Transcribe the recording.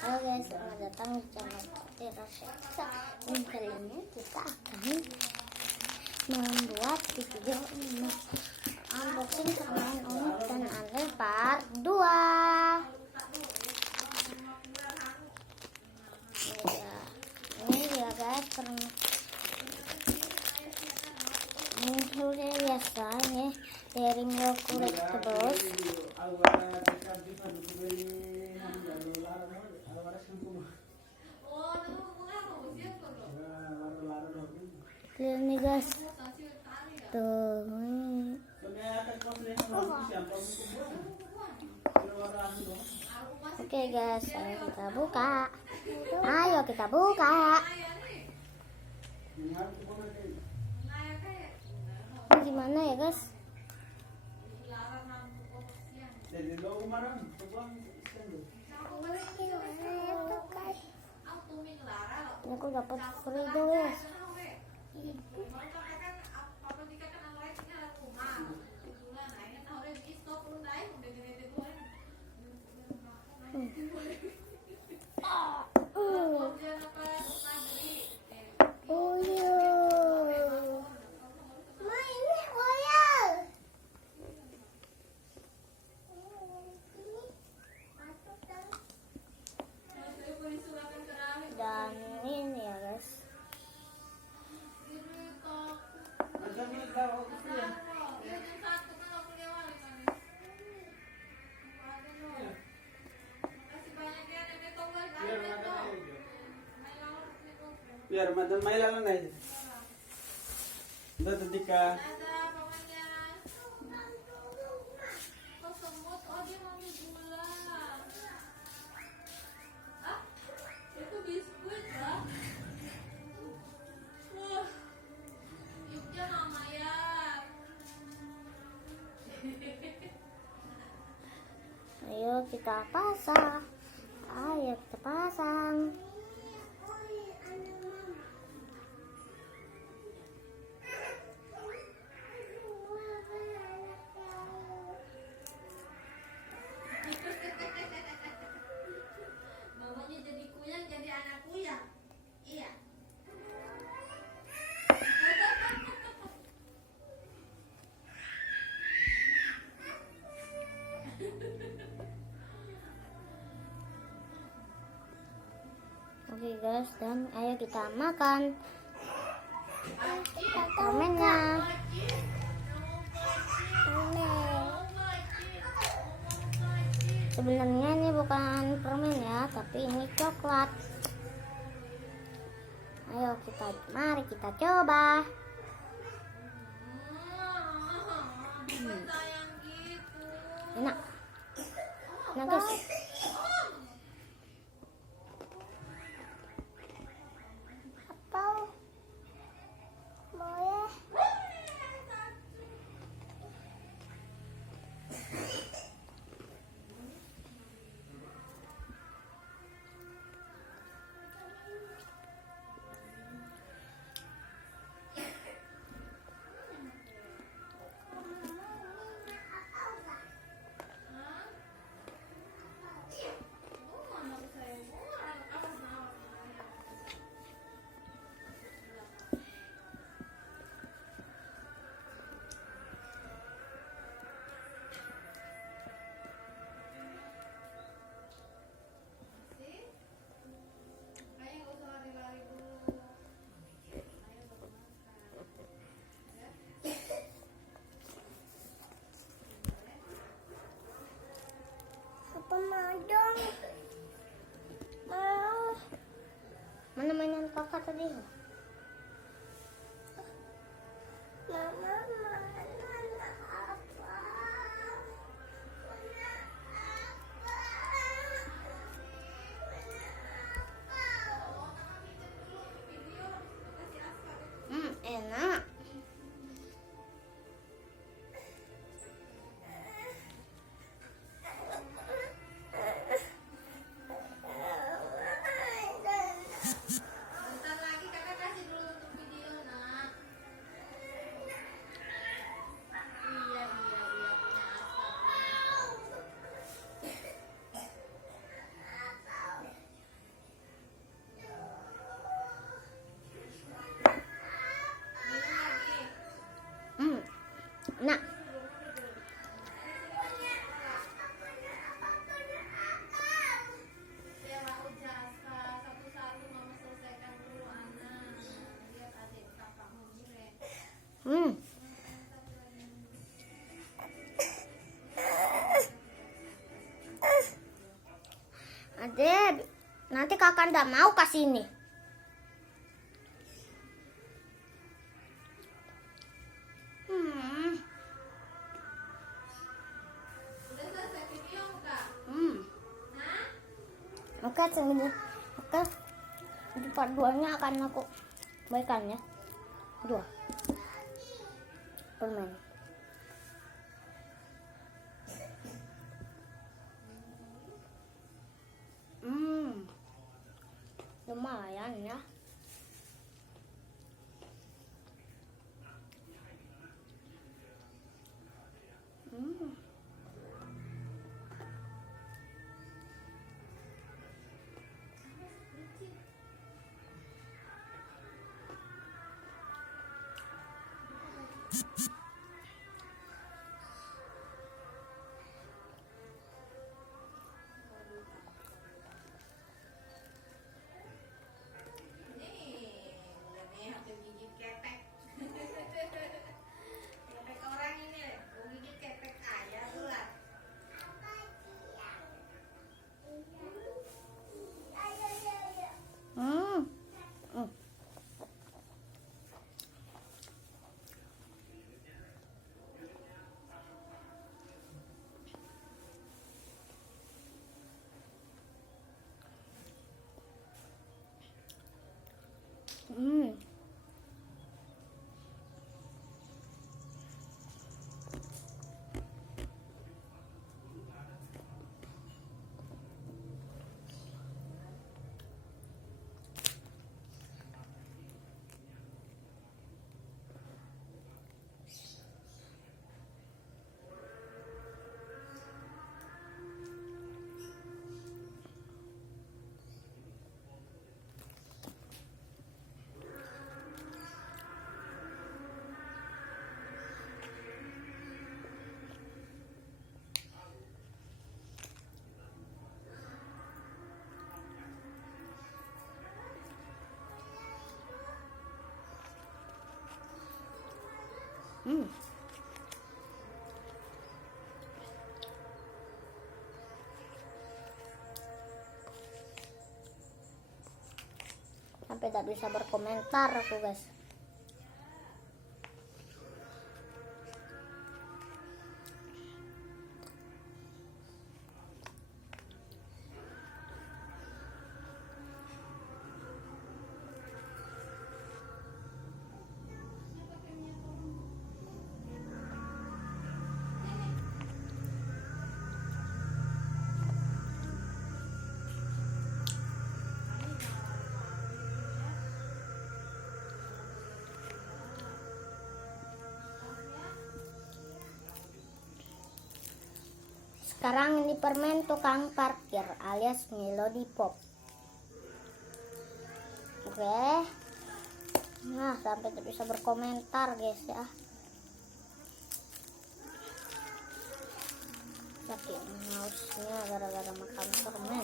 Halo guys, selamat datang di channel Tira Seksa. Dan kali ini kita akan membuat video unboxing permainan unik dan aneh part 2. Ini ya guys, ini biasa ini dari Milk Collectibles. Lihat nih guys, tuh oke guys, ayo kita buka. Ini gimana ya guys? Ini aku dapat free guys. Dan ini ya guys, biar mantan main lalan aja. Udah ketika ayo kita pasang. Ayo kita pasang. Mamanya jadi kuyang, jadi anak kuyang. Iya. Oke guys, dan ayo kita makan permennya. Sebenarnya ini bukan permen ya, tapi ini coklat. Ayo mari kita coba. Enak, enak guys. Mana mainan kakak tadi? Mama, mana apa? Enak. Ade, nanti kakak ndak mau kasih ini. Udah selesai video enggak? Hah? Oke, segini. Oke. Di part 2-nya akan aku baikan ya. 2. Permen. Lumayan ya. Udah nih hampir gigit ketek. Ketek orang ini, mau gigit ketek ayam ular. Hmm. Hmm. Sampai tak bisa berkomentar aku, guys. Sekarang ini permen tukang parkir alias Melody Pop. Oke. Nah, sampai tak bisa berkomentar, guys ya. Sakit hausnya gara-gara makan permen.